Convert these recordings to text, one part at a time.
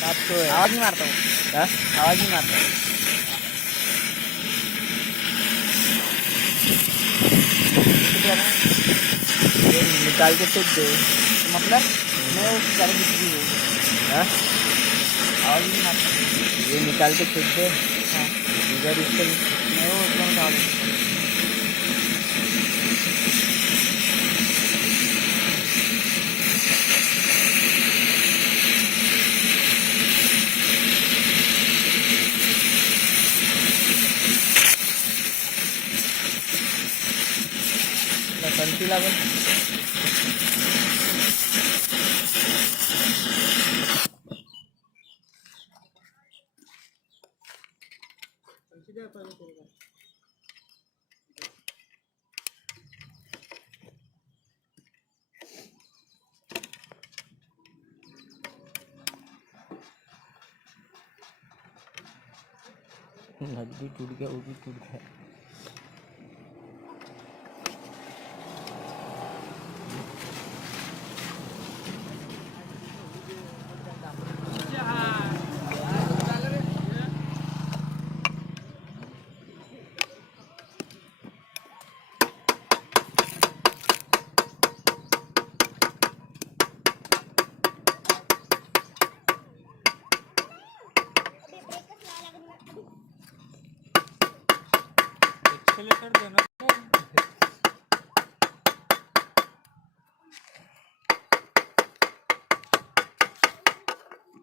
कापतोय. आवाज नहीं मारता हूँ. आवाज नहीं मारता. निकाल के फेंक दे. मतलब मैं वो सारी बिजली है. आवाज नहीं मारता. ये निकाल के फेंक दे. हाँ इधर इसको मैं वो एकदम डाल. कंटी लागल. नदी टूट गया, वो भी टूट गया.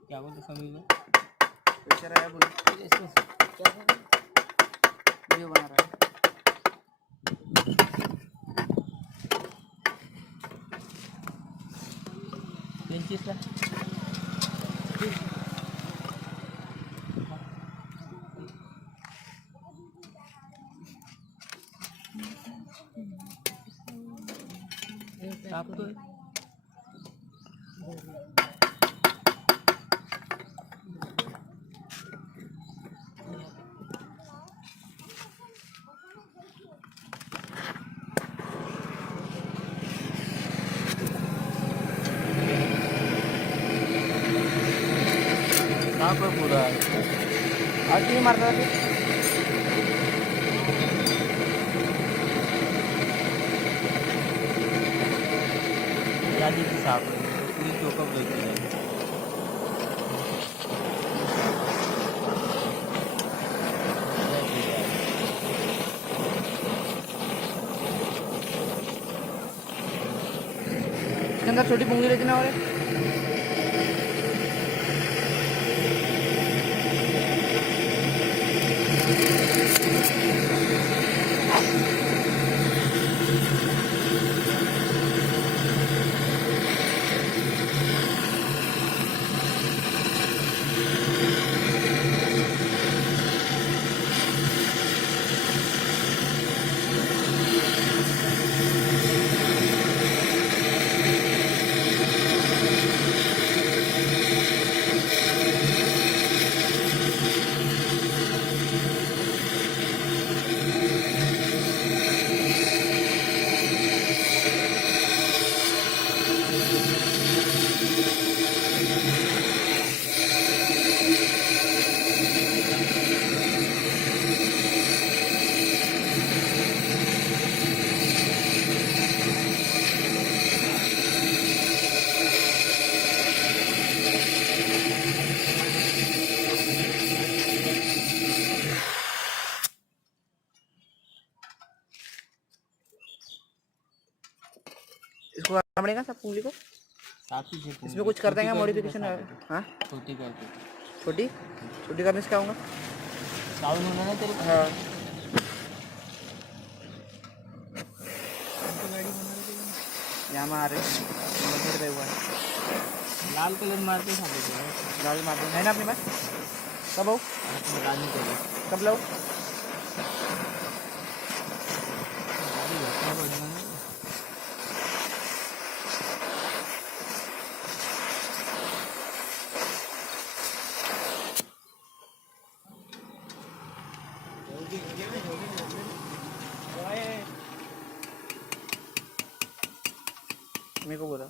क्या बोलते समझ में बेचारा है. बोल क्या वीडियो बना रहा है. तीन चीज ला आप तो पर पूरा आज नहीं मारता था. की साफ पूरी चौकअप लेते हैं. इसके अंदर छोटी पुंगी लेती ना. और इसको करना पड़ेगा सब पुंगली को. इसमें कुछ कर देंगे मॉडिफिकेशन. हाँ छोटी करके. छोटी छोटी करने से क्या होगा. साउंड होना ना तेरे. हाँ यहाँ में आ रहे हुआ है. लाल कलर मारते लाल मारते है ना अपने पास. कब आओ कब लाओ. मेरे को बोला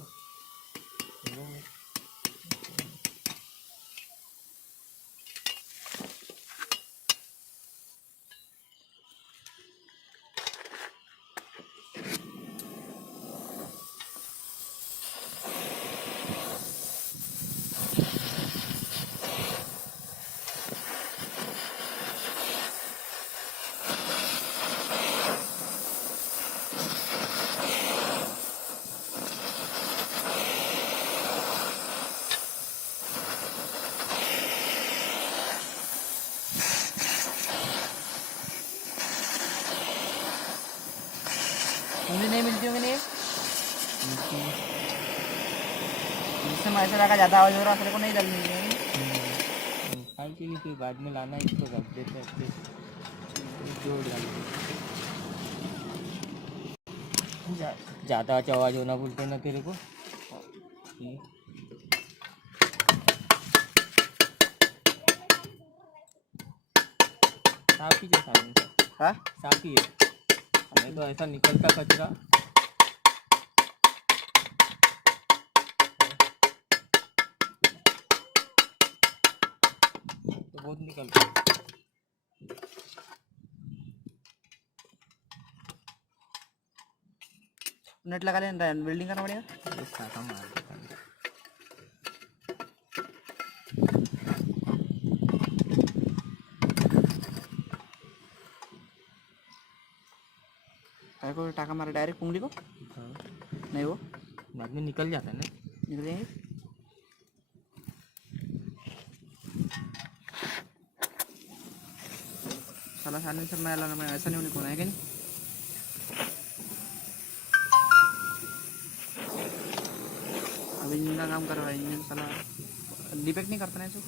इससे मैं ऐसा लगा ज़्यादा आवाज़ हो रहा, तेरे को नहीं डालनी है। निकाल के लिए फिर बाद में लाना, इसको रख देते हैं फिर जोड़ डालते। ज़्यादा आवाज़ होना बोलते ना तेरे को। साफ कीजिए साबुन से। हाँ साफ कीजिए, नहीं तो ऐसा निकलता कचरा। तो बहुत निकलता है। नेट लगा लेना, वेल्डिंग करना पड़ेगा। ये साटा मार देता है। अरे को टाका मारा डायरेक्ट उंगली को, हाँ, नहीं वो बाद में निकल जाता है ना। निकल जाएंगे। साला सामने सर मैं लाना, मैं ऐसा नहीं होने को है कि नहीं। अब इंजन का काम कर रहा है, इंजन साला डिफेक्ट नहीं करता ना इसको।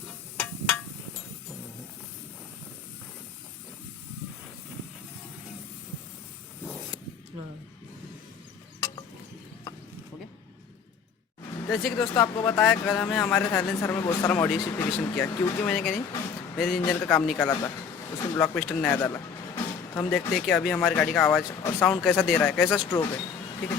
हो गया। जैसे कि दोस्तों आपको बताया, कल हमें हमारे साइलेंसर में बहुत सारा मॉडिफिकेशन किया, क्योंकि मैंने क्या नहीं मेरे इंजन का काम निकाला था, उसमें ब्लॉक पिस्टन नया डाला। तो हम देखते हैं कि अभी हमारी गाड़ी का आवाज़ और साउंड कैसा दे रहा है, कैसा स्ट्रोक है। ठीक है,